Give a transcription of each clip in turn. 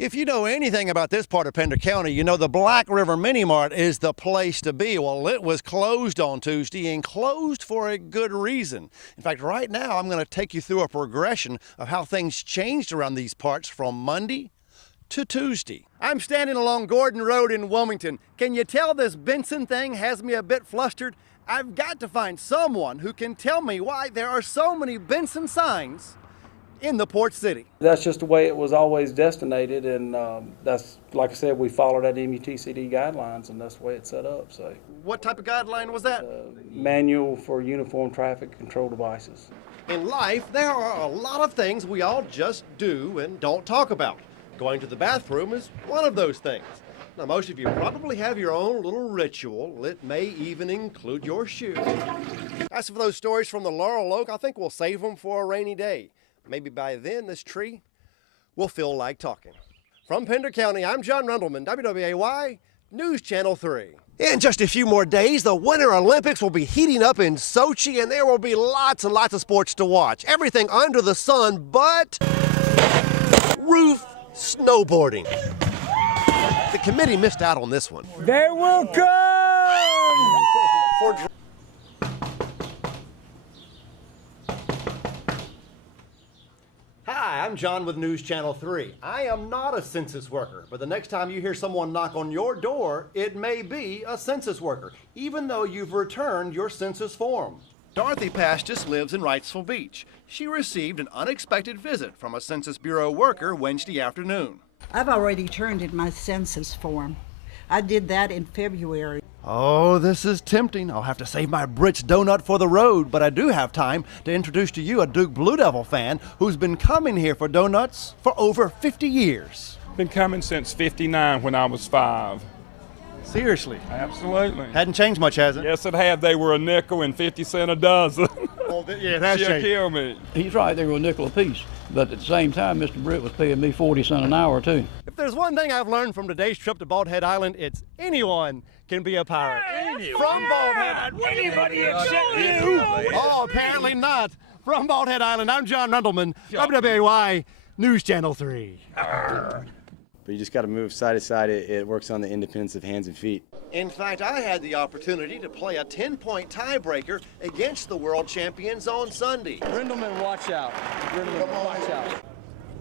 If you know anything about this part of Pender County, you know the Black River Mini Mart is the place to be. Well, it was closed on Tuesday and closed for a good reason. In fact, right now I'm going to take you through a progression of how things changed around these parts from Monday to Tuesday. I'm standing along Gordon Road in Wilmington. Can you tell this Benson thing has me a bit flustered? I've got to find someone who can tell me why there are so many Benson signs in the port city. That's just the way it was always destinated, and that's, like I said, we followed that MUTCD guidelines, and that's the way it's set up. So, what type of guideline was that? Manual for Uniform Traffic Control Devices. In life, there are a lot of things we all just do and don't talk about. Going to the bathroom is one of those things. Now, most of you probably have your own little ritual. It may even include your shoe. As for those stories from the Laurel Oak, I think we'll save them for a rainy day. Maybe by then, this tree will feel like talking. From Pender County, I'm John Rendleman, WWAY, News Channel 3. In just a few more days, the Winter Olympics will be heating up in Sochi, and there will be lots and lots of sports to watch. Everything under the sun but roof snowboarding. The committee missed out on this one. They will come! Hi, I'm John with News Channel 3. I am not a census worker, but the next time you hear someone knock on your door, it may be a census worker, even though you've returned your census form. Dorothy Pastis lives in Wrightsville Beach. She received an unexpected visit from a Census Bureau worker Wednesday afternoon. I've already turned in my census form. I did that in February. Oh, this is tempting. I'll have to save my Brits donut for the road, but I do have time to introduce to you a Duke Blue Devil fan who's been coming here for donuts for over 50 years. Been coming since '59 when I was 5. Seriously? Absolutely. Hadn't changed much, has it? Yes, it had. They were a nickel and 50 cents a dozen. Oh, yeah, it has She'll changed. kill me. He's right, they were a nickel apiece. But at the same time, Mr. Britt was paying me 40 cents an hour, too. If there's one thing I've learned from today's trip to Bald Head Island, it's anyone can be a pirate. From Bald Head. Anybody except you. Oh, apparently not. From Bald Head Island, I'm John Rendleman, WWAY, News Channel 3. But you just got to move side to side. It works on the independence of hands and feet. In fact, I had the opportunity to play a 10-point tiebreaker against the world champions on Sunday. Rendleman, watch out. Rendleman, watch out.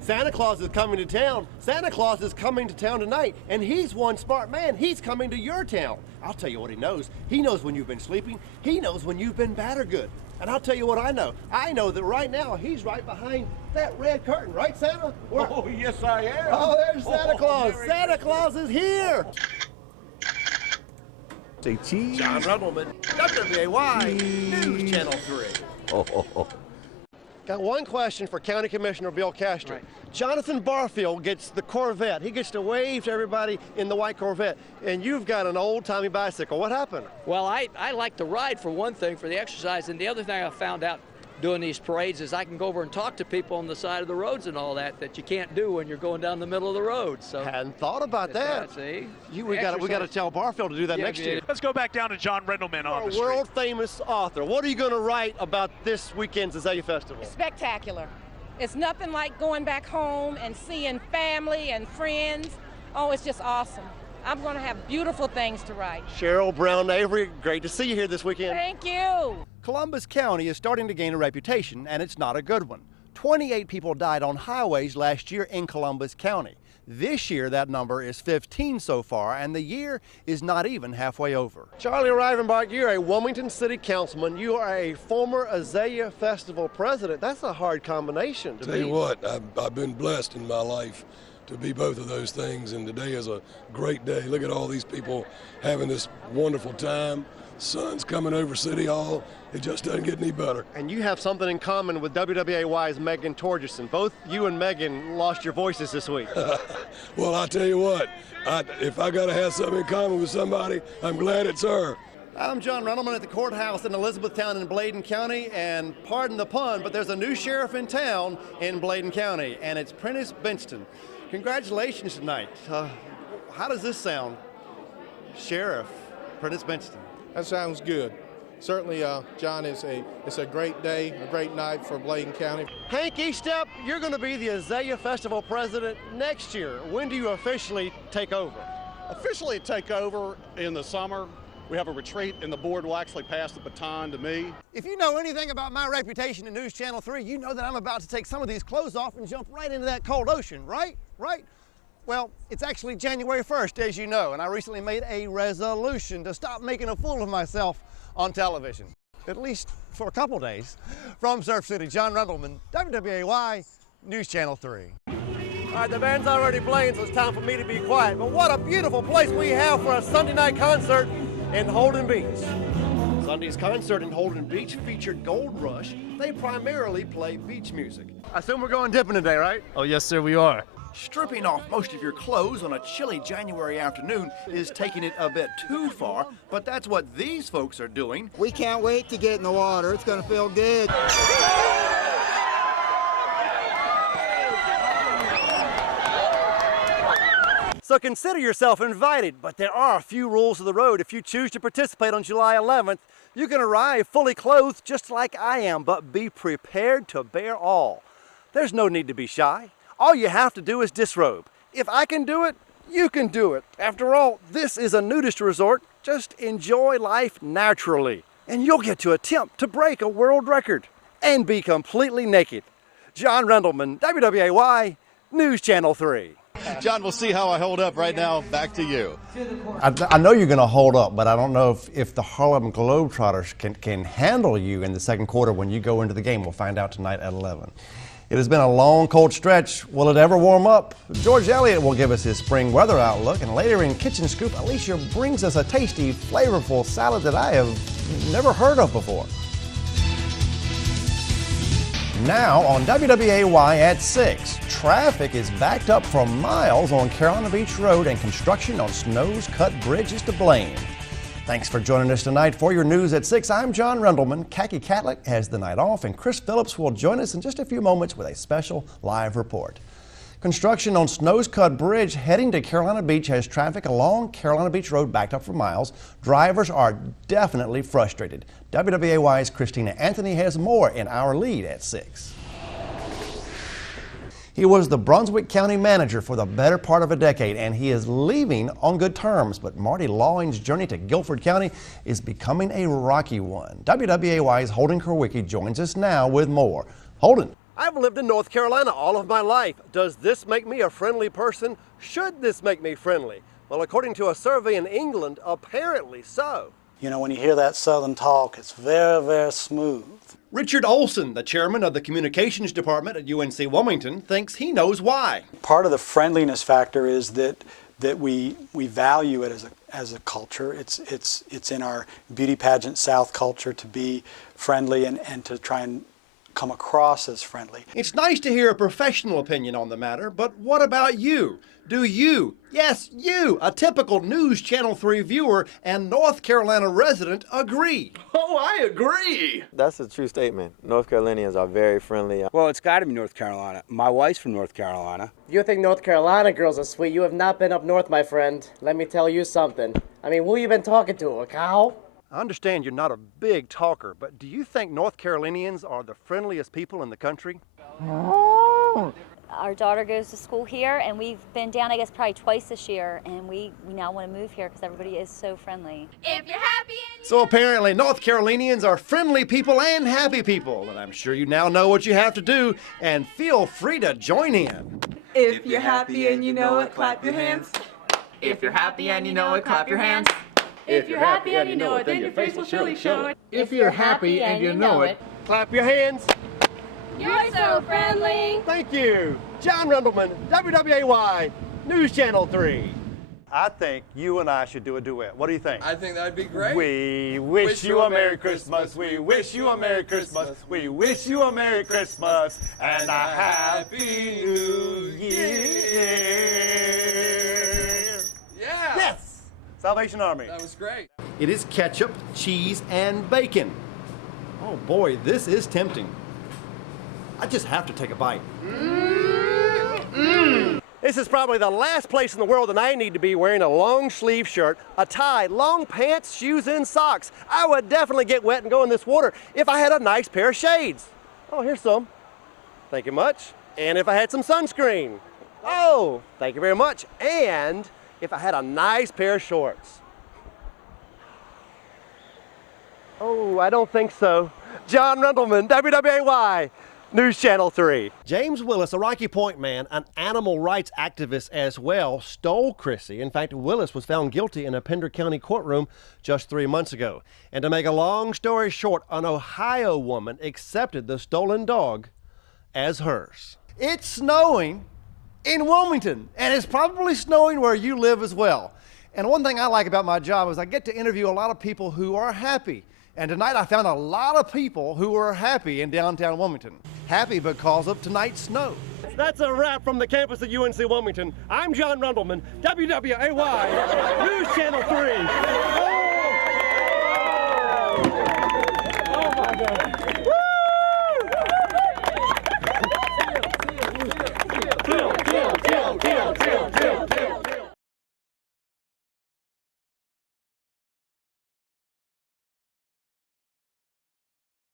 Santa Claus is coming to town. Santa Claus is coming to town tonight, and he's one smart man. He's coming to your town. I'll tell you what he knows. He knows when you've been sleeping. He knows when you've been bad or good. And I'll tell you what I know. I know that right now he's right behind that red curtain. Right, Santa? Oh, yes, I am. Oh, there's Santa Claus. Santa Claus is here. Say cheese. John Rendleman, WWAY, News Channel 3. Got one question for County Commissioner Bill Castro. Right. Jonathan Barfield gets the Corvette. He gets to wave to everybody in the white Corvette. And you've got an old-timey bicycle. What happened? Well, I like to ride for one thing, for the exercise, and the other thing I found out doing these parades is I can go over and talk to people on the side of the roads and all that you can't do when you're going down the middle of the road. So Hadn't thought about that. See? We got to tell Barfield to do that next year. Let's go back down to John Rendleman on the You're a street. world-famous author. What are you going to write about this weekend's Azalea Festival? Spectacular. It's nothing like going back home and seeing family and friends. Oh, it's just awesome. I'm going to have beautiful things to write. Cheryl Brown Avery, great to see you here this weekend. Thank you. Columbus County is starting to gain a reputation, and it's not a good one. 28 people died on highways last year in Columbus County. This year, that number is 15 so far, and the year is not even halfway over. Charlie Rivenbach, you're a Wilmington City Councilman. You are a former Azalea Festival president. That's a hard combination to be. Tell you what, I've been blessed in my life to be both of those things, and today is a great day. Look at all these people having this wonderful time. Sun's coming over City Hall. It just doesn't get any better. And you have something in common with WWAY's Megan Torgerson. Both you and Megan lost your voices this week. Well, I tell you what, if I got to have something in common with somebody, I'm glad it's her. I'm John Rendleman at the courthouse in Elizabethtown in Bladen County, and pardon the pun, but there's a new sheriff in town in Bladen County, and it's Prentice Benston. Congratulations tonight. How does this sound? Sheriff Prentice Benston. That sounds good. certainly, John, it's a great day, a great night for Bladen County. Hank Estep, you're going to be the Azalea Festival president next year. When do you officially take over? Officially take over in the summer. We have a retreat, and the board will actually pass the baton to me. If you know anything about my reputation in News Channel 3, you know that I'm about to take some of these clothes off and jump right into that cold ocean, right? Right? Well, it's actually January 1st, as you know, and I recently made a resolution to stop making a fool of myself on television, at least for a couple days. From Surf City, John Rendleman, WWAY, News Channel 3. All right, the band's already playing, so it's time for me to be quiet. But what a beautiful place we have for a Sunday night concert in Holden Beach. Sunday's concert in Holden Beach featured Gold Rush. They primarily play beach music. I assume we're going dipping today, right? Oh, yes, sir, we are. Stripping off most of your clothes on a chilly January afternoon is taking it a bit too far, but that's what these folks are doing. We can't wait to get in the water. It's going to feel good. So consider yourself invited, but there are a few rules of the road. If you choose to participate on July 11th, you can arrive fully clothed just like I am, but be prepared to bear all. There's no need to be shy. All you have to do is disrobe. If I can do it, you can do it. After all, this is a nudist resort. Just enjoy life naturally, and you'll get to attempt to break a world record and be completely naked. John Rendleman, WWAY, News Channel 3. John, we'll see how I hold up right now. Back to you. I know you're going to hold up, but I don't know if the Harlem Globetrotters can handle you in the second quarter when you go into the game. We'll find out tonight at 11. It has been a long, cold stretch. Will it ever warm up? George Elliott will give us his spring weather outlook, and later in Kitchen Scoop, Alicia brings us a tasty, flavorful salad that I have never heard of before. Now on WWAY at 6, traffic is backed up for miles on Carolina Beach Road, and construction on Snow's Cut Bridge is to blame. Thanks for joining us tonight for your news at 6. I'm John Rendleman. Khaki Catholic has the night off, and Chris Phillips will join us in just a few moments with a special live report. Construction on Snow's Cut Bridge heading to Carolina Beach has traffic along Carolina Beach Road backed up for miles. Drivers are definitely frustrated. WWAY's Christina Anthony has more in our lead at 6. He was the Brunswick County manager for the better part of a decade, and he is leaving on good terms. But Marty Lawing's journey to Guilford County is becoming a rocky one. WWAY's Holden Kerwicki joins us now with more. Holden. I've lived in North Carolina all of my life. Does this make me a friendly person? Should this make me friendly? Well, according to a survey in England, apparently so. You know, when you hear that Southern talk, it's very, very smooth. Richard Olson, the chairman of the communications department at UNC Wilmington, thinks he knows why. Part of the friendliness factor is that we value it as a culture. It's in our beauty pageant South culture to be friendly and to try and come across as friendly. It's nice to hear a professional opinion on the matter, but what about you? Do you, yes you, a typical News Channel 3 viewer and North Carolina resident, agree? Oh, I agree! That's a true statement. North Carolinians are very friendly. Well, it's got to be North Carolina. My wife's from North Carolina. You think North Carolina girls are sweet? You have not been up north, my friend. Let me tell you something. I mean, who you been talking to, a cow? I understand you're not a big talker, but do you think North Carolinians are the friendliest people in the country? Our daughter goes to school here, and we've been down, I guess, probably twice this year, and we now want to move here because everybody is so friendly. If you're happy So apparently North Carolinians are friendly people and happy people, and I'm sure you now know what you have to do, and feel free to join in. If you're happy and you know it, clap your hands. If you're happy and you know it, clap your hands. If you're happy and you know it, then your face will surely show it. If you're happy and you know it, clap your hands. You're so friendly. Thank you. John Rendleman, WWAY, News Channel 3. I think you and I should do a duet. What do you think? I think that'd be great. We wish you a Merry Christmas. We wish you a Merry Christmas. We wish you a Merry Christmas and a Happy New Year. Yeah. Yes. Salvation Army. That was great. It is ketchup, cheese, and bacon. Oh boy, this is tempting. I just have to take a bite. This is probably the last place in the world that I need to be wearing a long sleeve shirt, a tie, long pants, shoes, and socks. I would definitely get wet and go in this water if I had a nice pair of shades. Oh, here's some. Thank you much. And if I had some sunscreen. Oh, thank you very much. And if I had a nice pair of shorts. Oh, I don't think so. John Rendleman, WWAY. News Channel 3. James Willis, a Rocky Point man, an animal rights activist as well, stole Chrissy. In fact, Willis was found guilty in a Pender County courtroom just 3 months ago. And to make a long story short, an Ohio woman accepted the stolen dog as hers. It's snowing in Wilmington, and it's probably snowing where you live as well. And one thing I like about my job is I get to interview a lot of people who are happy. And tonight I found a lot of people who are happy in downtown Wilmington. Happy because of tonight's snow. That's a wrap from the campus at UNC Wilmington. I'm John Rendleman, WWAY, News Channel 3. Oh my God. Woo! Chill.